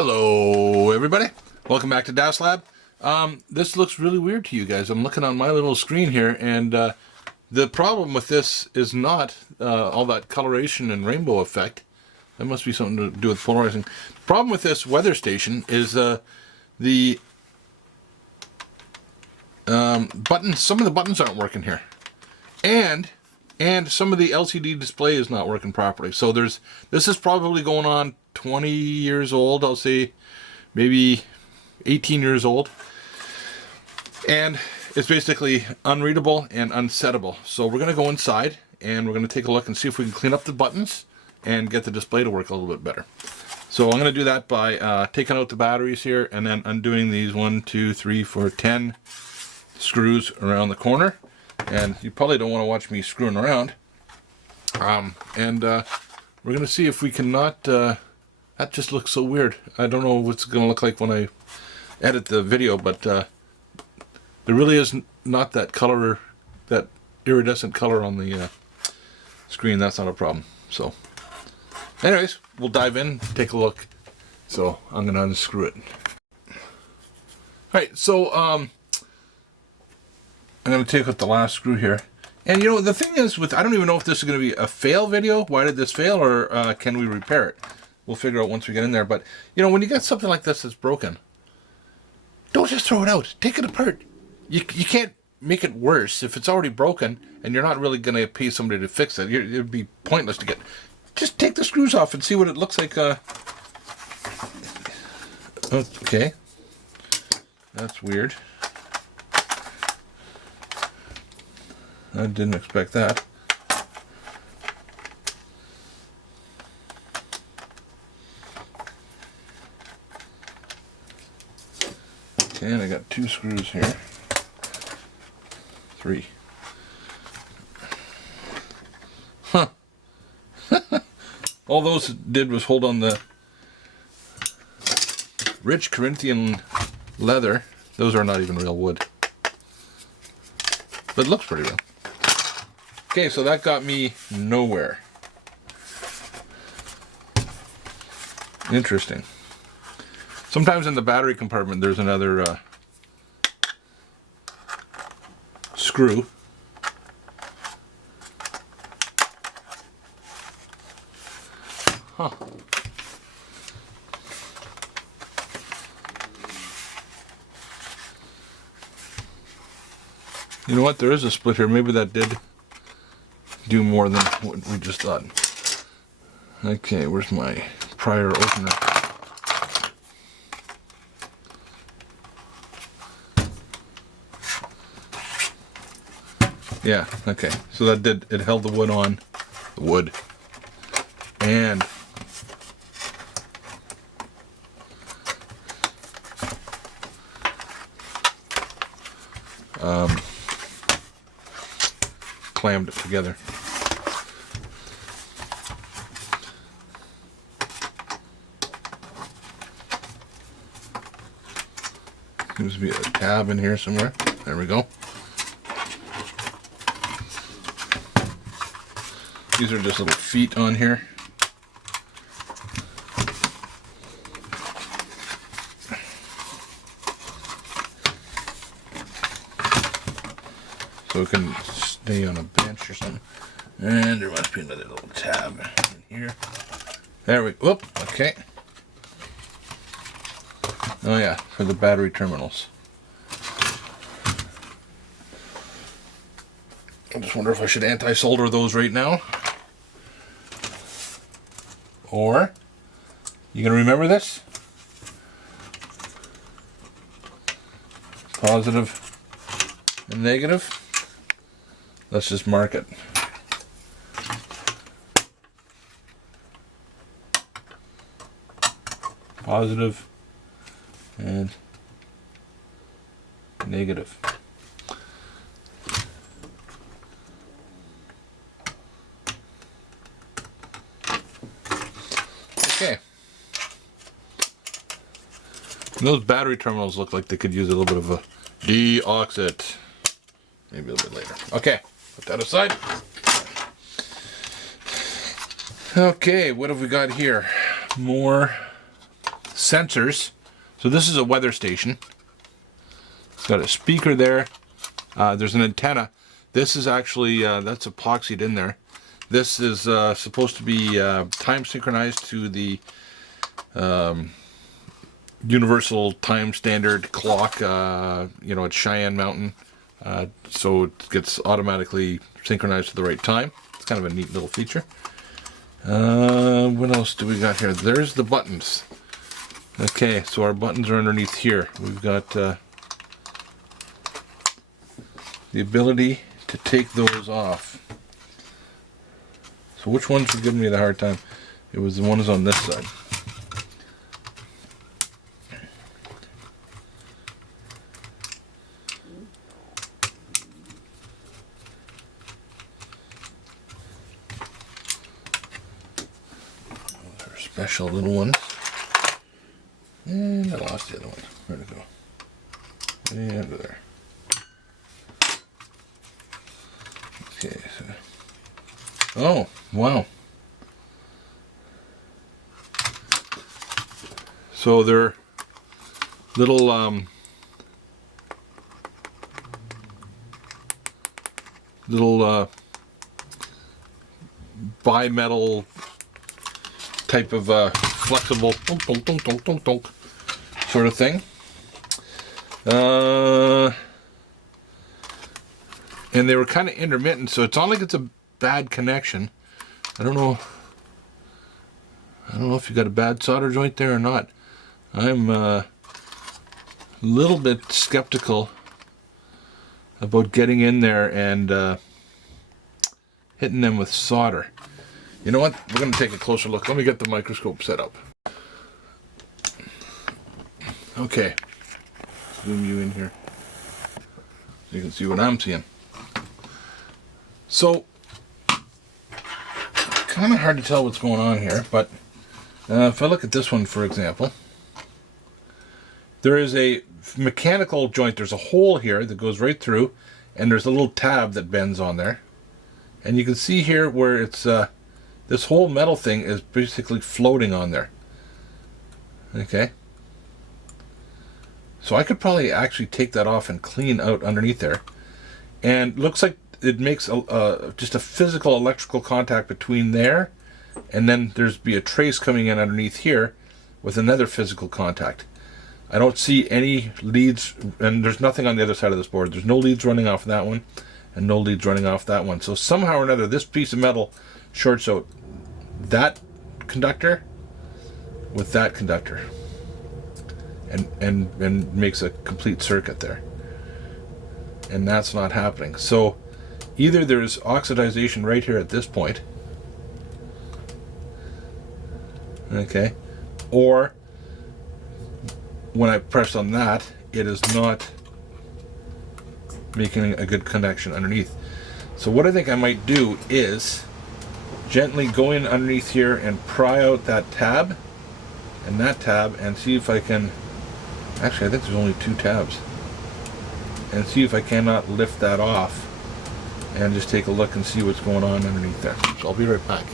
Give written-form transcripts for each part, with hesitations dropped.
Hello everybody, welcome back to Das Lab. This looks really weird to you guys. I'm looking on my little screen here, and the problem with this is not all that coloration and rainbow effect. That must be something to do with polarizing. The problem with this weather station is the buttons. Some of the buttons aren't working here, and some of the LCD display is not working properly. So this is probably going on 20 years old, I'll say maybe 18 years old, and it's basically unreadable and unsettable. So we're going to go inside and we're going to take a look and see if we can clean up the buttons and get the display to work a little bit better. So I'm going to do that by taking out the batteries here and then undoing these 1, 2, 3, 4, 10 screws around the corner. And you probably don't want to watch me screwing around. We're going to see if we cannot... that just looks so weird. I don't know what it's going to look like when I edit the video, but there really is not that color, that iridescent color on the screen. That's not a problem. So, anyways, we'll dive in, take a look. So, I'm going to unscrew it. Alright, so I'm going to take out the last screw here. And you know, the thing is, I don't even know if this is going to be a fail video. Why did this fail, or can we repair it? We'll figure out once we get in there. But, you know, when you get something like this that's broken, don't just throw it out. Take it apart. You can't make it worse if it's already broken and you're not really going to pay somebody to fix it. It would be pointless to get... Just take the screws off and see what it looks like. Okay. That's weird. I didn't expect that. Okay, and I got 2 screws here. 3. Huh. All those did was hold on the rich Corinthian leather. Those are not even real wood. But it looks pretty real. Okay, so that got me nowhere. Interesting. Sometimes in the battery compartment there's another screw. Huh. You know what? There is a split here. Maybe that did do more than what we just thought. Okay, where's my prior opener? Yeah, okay. So that did, it held the wood on. The wood. And clammed it together. Seems to be a tab in here somewhere. There we go. These are just little feet on here. So it can stay on a bench or something. And there must be another little tab in here. There we go. Whoop, okay. Oh yeah, for the battery terminals. I just wonder if I should anti-solder those right now. Or, you gonna remember this? Positive and negative. Let's just mark it. Positive and negative. Okay. Those battery terminals look like they could use a little bit of a deoxit. Maybe a little bit later. Okay, put that aside. Okay, what have we got here? More sensors. So this is a weather station. It's got a speaker there. There's an antenna. This is actually, that's epoxied in there. This is supposed to be time synchronized to the universal time standard clock, you know, at Cheyenne Mountain. So it gets automatically synchronized to the right time. It's kind of a neat little feature. What else do we got here? There's the buttons. Okay, so our buttons are underneath here. We've got the ability to take those off. So which ones were giving me the hard time? It was the ones on this side. Those are special little ones. And I lost the other one. Where'd it go? And under there. Okay, so. Oh, wow. So they're little bimetal type of flexible sort of thing. And they were kind of intermittent, so it's not like it's a bad connection. I don't know if you got a bad solder joint there or not. I'm a little bit skeptical about getting in there and hitting them with solder. You know what? We're going to take a closer look. Let me get the microscope set up. Okay. Zoom you in here so you can see what I'm seeing. So, kind of hard to tell what's going on here, but if I look at this one, for example, there is a mechanical joint. There's a hole here that goes right through, and there's a little tab that bends on there. And you can see here where it's, this whole metal thing is basically floating on there. Okay. So I could probably actually take that off and clean out underneath there. And looks like it makes just a physical electrical contact between there, and then there's be a trace coming in underneath here with another physical contact. I don't see any leads, and there's nothing on the other side of this board. There's no leads running off that one, and no leads running off that one. So somehow or another, this piece of metal shorts out that conductor with that conductor, and makes a complete circuit there. And that's not happening. So either there's oxidization right here at this point, okay, or when I press on that, it is not making a good connection underneath. So what I think I might do is gently go in underneath here and pry out that tab and that tab and see if I can, actually I think there's only two tabs, and see if I cannot lift that off and just take a look and see what's going on underneath there. So I'll be right back.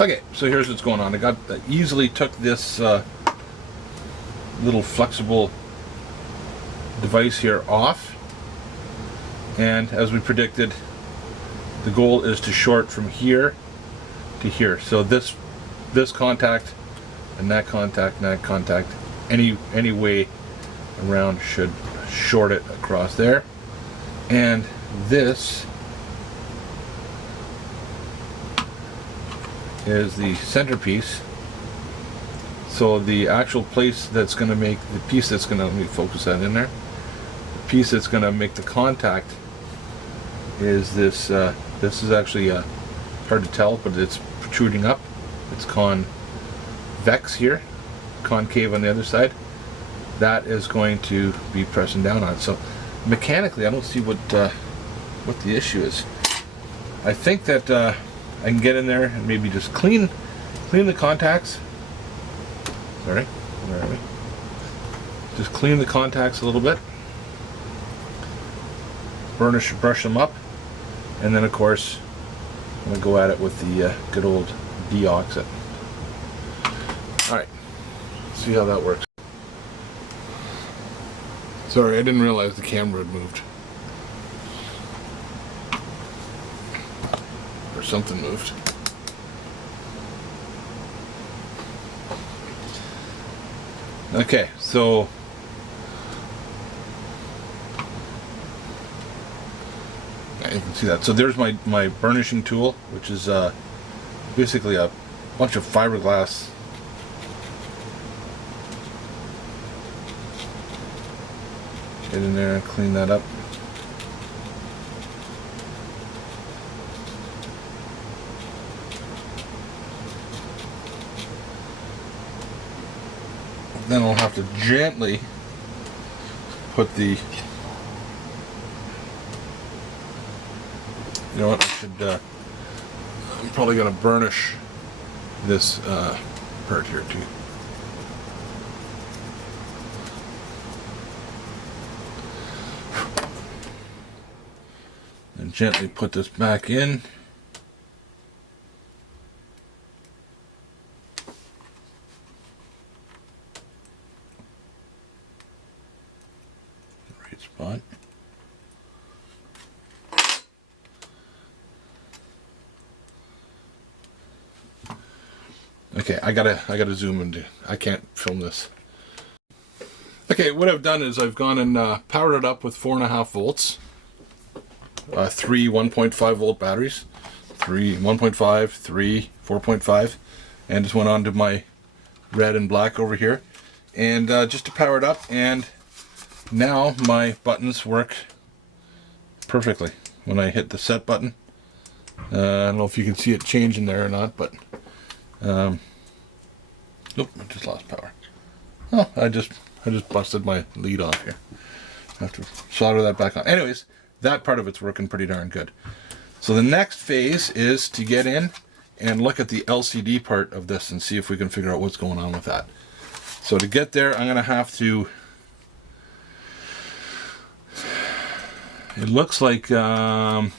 Okay, so here's what's going on. I easily took this little flexible device here off, and as we predicted, the goal is to short from here to here. So this contact and that contact, any way around should short it across there. And this is the centerpiece. So the actual place that's going to make the piece that's going to, let me focus that in there. The piece that's going to make the contact is this. This is actually hard to tell, but it's protruding up. It's convex here, concave on the other side. That is going to be pressing down on it. So mechanically, I don't see what the issue is. I think that I can get in there and maybe just clean the contacts. Sorry, where are we? Just clean the contacts a little bit. Brush them up, and then of course I'm gonna go at it with the good old deoxit. Alright, see how that works. Sorry, I didn't realize the camera had moved. Or something moved. Okay, so you can see that. So there's my burnishing tool, which is basically a bunch of fiberglass. Get in there and clean that up. Then I'll have to gently put the, you know what, I should, I'm probably going to burnish this part here too. And gently put this back in. Right spot. Okay, I gotta zoom into. I can't film this. Okay, what I've done is I've gone and powered it up with 4.5 volts. 3 1.5 volt batteries, 3 1.5, 3 4.5, and just went on to my red and black over here, and just to power it up. And now my buttons work perfectly when I hit the set button. I don't know if you can see it changing there or not, but nope, I just lost power. Oh, I just busted my lead off here. I have to solder that back on. Anyways, that part of it's working pretty darn good. So the next phase is to get in and look at the LCD part of this and see if we can figure out what's going on with that. So to get there, I'm going to have to, it looks like I'm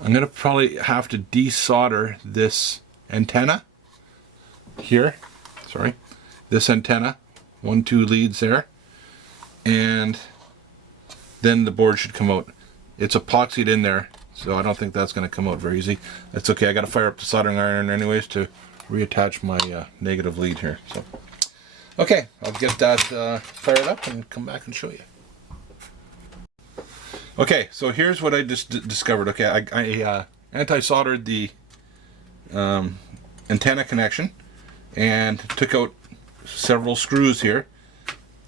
going to probably have to desolder this antenna here. Sorry, this antenna, 1, 2 leads there, and then the board should come out. It's epoxied in there, so I don't think that's going to come out very easy. That's okay. I got to fire up the soldering iron anyways to reattach my negative lead here. So, okay, I'll get that fired up and come back and show you. Okay, so here's what I just discovered. Okay, I anti-soldered the antenna connection and took out several screws here,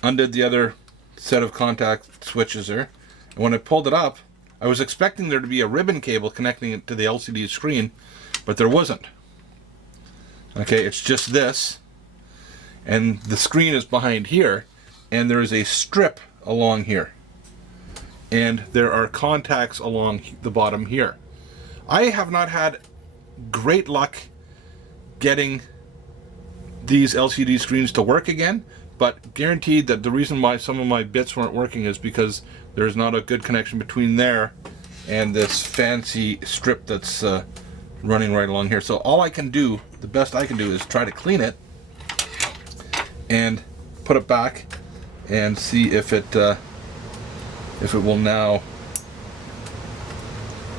undid the other set of contact switches there, and when I pulled it up, I was expecting there to be a ribbon cable connecting it to the LCD screen, but there wasn't. Okay, it's just this, and the screen is behind here, and there is a strip along here, and there are contacts along the bottom here. I have not had great luck getting these LCD screens to work again, but guaranteed that the reason why some of my bits weren't working is because there's not a good connection between there and this fancy strip that's running right along here. So all I can do, the best I can do, is try to clean it and put it back and see if it will now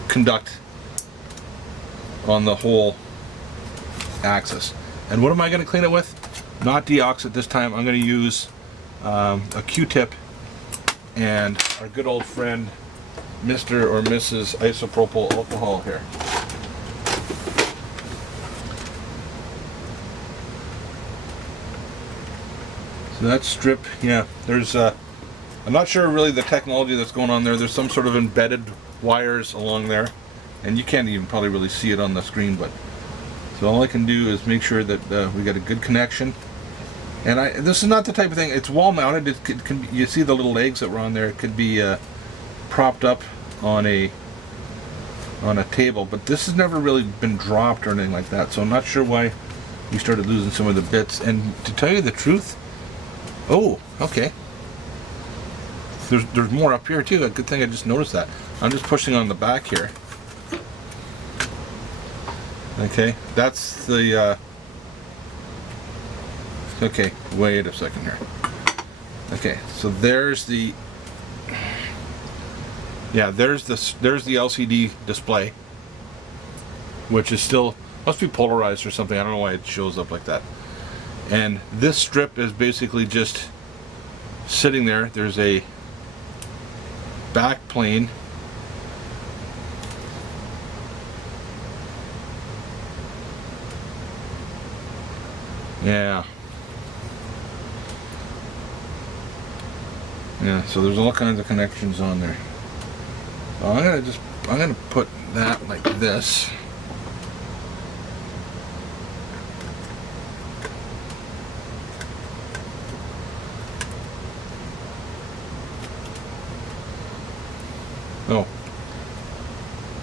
conduct on the whole axis. And what am I going to clean it with? Not deoxit this time. I'm going to use a Q-tip and our good old friend Mr. or Mrs. isopropyl alcohol here. So that strip, yeah, there's I'm not sure really the technology that's going on there. There's some sort of embedded wires along there, and you can't even probably really see it on the screen, but so all I can do is make sure that we got a good connection. And this is not the type of thing, it's wall mounted. It can be, you see the little legs that were on there. It could be propped up on a table, but this has never really been dropped or anything like that, so I'm not sure why we started losing some of the bits. And to tell you the truth, oh, okay, there's more up here too. A good thing I just noticed that. I'm just pushing on the back here. Okay, that's the Okay, wait a second here. Okay, so there's the, yeah, there's the LCD display, which is still, must be polarized or something. I don't know why it shows up like that. And this strip is basically just sitting there. There's a back plane. Yeah. Yeah, so there's all kinds of connections on there. Well, I'm gonna put that like this. Oh,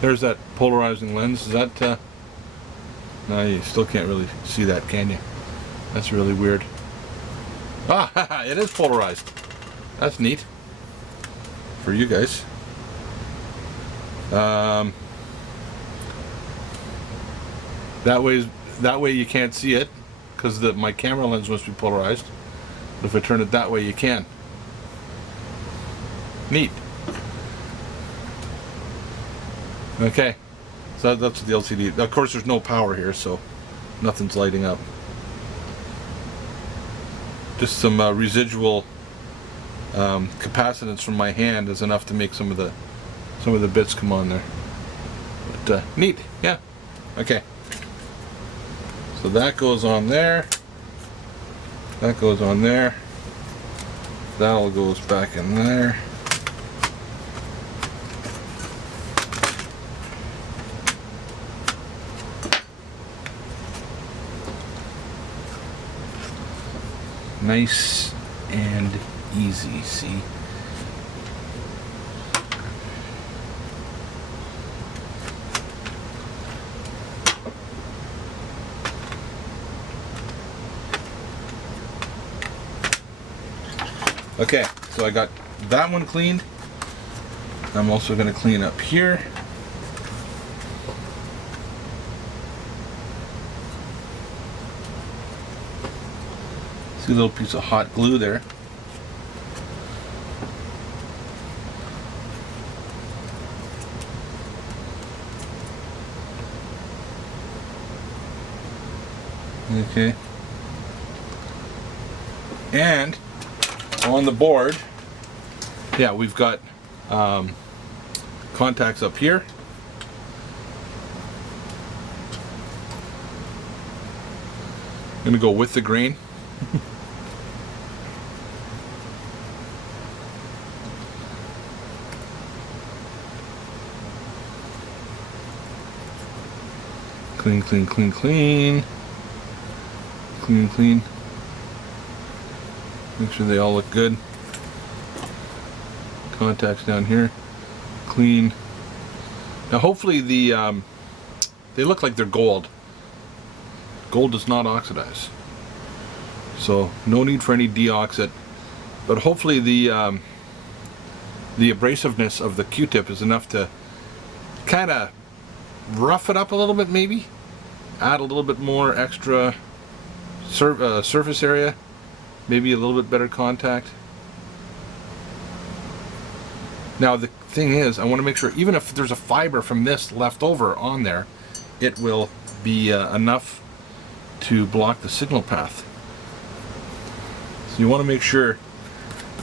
there's that polarizing lens. Is that, no, you still can't really see that, can you? That's really weird. Ah, it is polarized. That's neat. For you guys. That way you can't see it, because my camera lens must be polarized. But if I turn it that way, you can. Neat. Okay, so that's the LCD. Of course, there's no power here, so nothing's lighting up. Just some residual capacitance from my hand is enough to make some of the bits come on there. But neat, yeah. Okay. So that goes on there. That goes on there. That all goes back in there. Nice and easy, see? Okay, so I got that one cleaned. I'm also going to clean up here. See a little piece of hot glue there. Okay. And on the board, yeah, we've got contacts up here. I'm gonna go with the grain. Clean, clean, clean, clean. Clean, clean. Make sure they all look good. Contacts down here. Clean. Now hopefully they look like they're gold. Gold does not oxidize. So no need for any deoxit. But hopefully the abrasiveness of the Q-tip is enough to kind of rough it up a little bit, maybe. Add a little bit more extra surface area. Maybe a little bit better contact. Now the thing is, I want to make sure, even if there's a fiber from this left over on there, it will be enough to block the signal path. So you want to make sure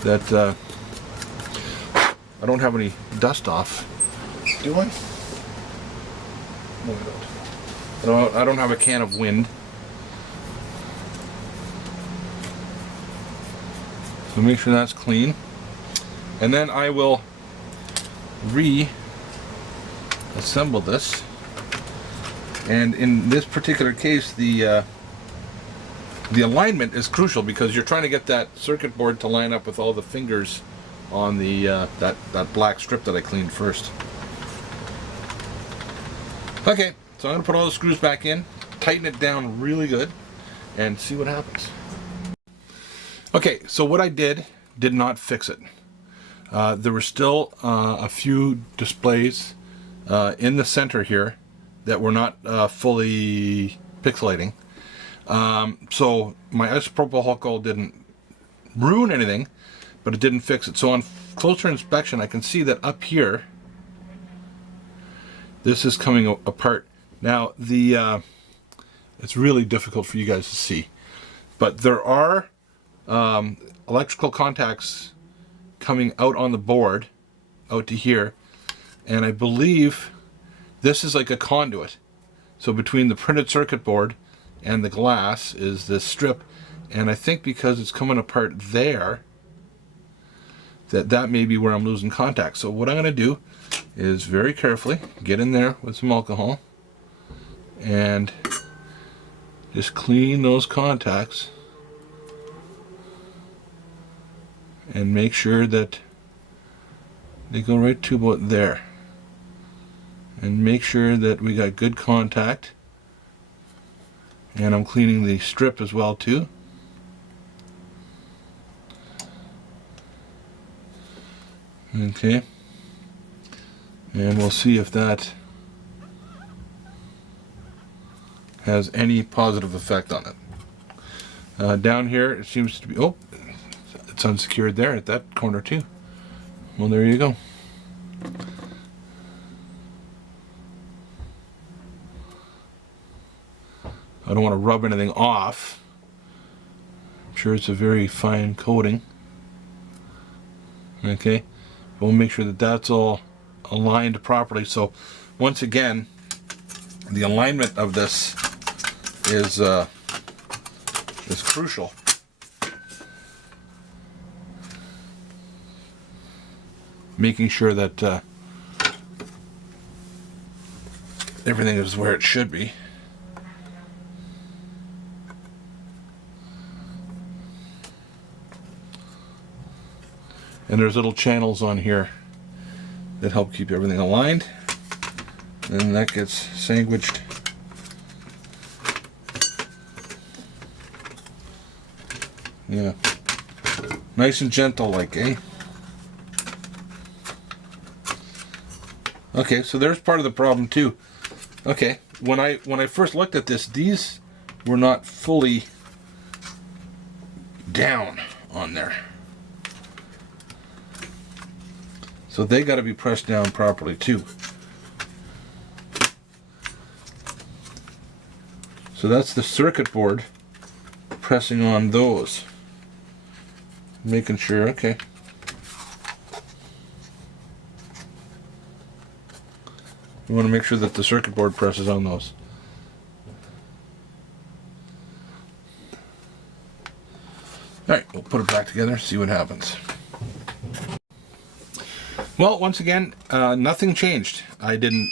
that I don't have any dust off. Do I? No, I don't. I don't have a can of wind. So make sure that's clean. And then I will reassemble this. And in this particular case, the alignment is crucial, because you're trying to get that circuit board to line up with all the fingers on the that black strip that I cleaned first. Okay, so I'm going to put all the screws back in, tighten it down really good, and see what happens. Okay, so what I did not fix it. There were still a few displays in the center here that were not fully pixelating. So my isopropyl alcohol didn't ruin anything, but it didn't fix it. So on closer inspection, I can see that up here, this is coming apart. Now, it's really difficult for you guys to see, but there are electrical contacts coming out on the board, out to here, and I believe this is like a conduit. So between the printed circuit board and the glass is this strip, and I think because it's coming apart there, that may be where I'm losing contact. So what I'm going to do is very carefully get in there with some alcohol and just clean those contacts and make sure that they go right to about there, and make sure that we got good contact. And I'm cleaning the strip as well too. Okay, and we'll see if that has any positive effect on it. Down here it seems to be, oh, it's unsecured there at that corner too. Well, there you go. I don't want to rub anything off. I'm sure it's a very fine coating. Okay, we'll make sure that that's all aligned properly. So once again, the alignment of this is crucial. Making sure that everything is where it should be. And there's little channels on here that help keep everything aligned. And that gets sandwiched yeah, nice and gentle like, eh? Okay, so there's part of the problem too. Okay, when I first looked at this, these were not fully down on there. So they got to be pressed down properly too. So that's the circuit board pressing on those. Making sure, okay. We want to make sure that the circuit board presses on those. Alright, we'll put it back together, see what happens. Well, once again, nothing changed. I didn't...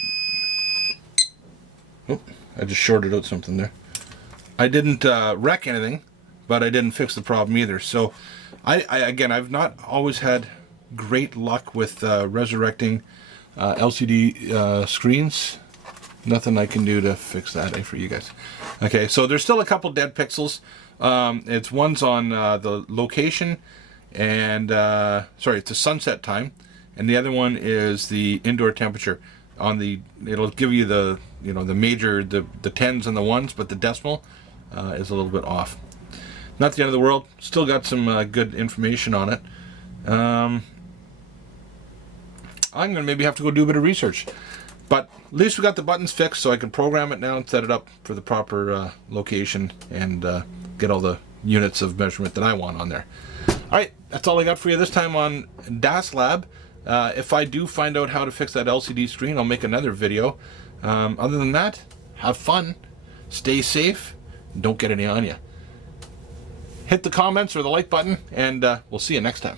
Oh, I just shorted out something there. I didn't wreck anything, but I didn't fix the problem either. So, again, I've not always had great luck with resurrecting LCD screens. Nothing I can do to fix that, for you guys. Okay, so there's still a couple dead pixels. It's one's on the location, and sorry, it's a sunset time, and the other one is the indoor temperature. On the, it'll give you the, you know, the major, the tens and the ones, but the decimal is a little bit off. Not the end of the world. Still got some good information on it. I'm gonna maybe have to go do a bit of research, but at least we got the buttons fixed, so I can program it now and set it up for the proper location and get all the units of measurement that I want on there. Alright, that's all I got for you this time on DAS Lab. If I do find out how to fix that LCD screen, I'll make another video. Other than that, have fun, stay safe, don't get any on you. Hit the comments or the like button, and we'll see you next time.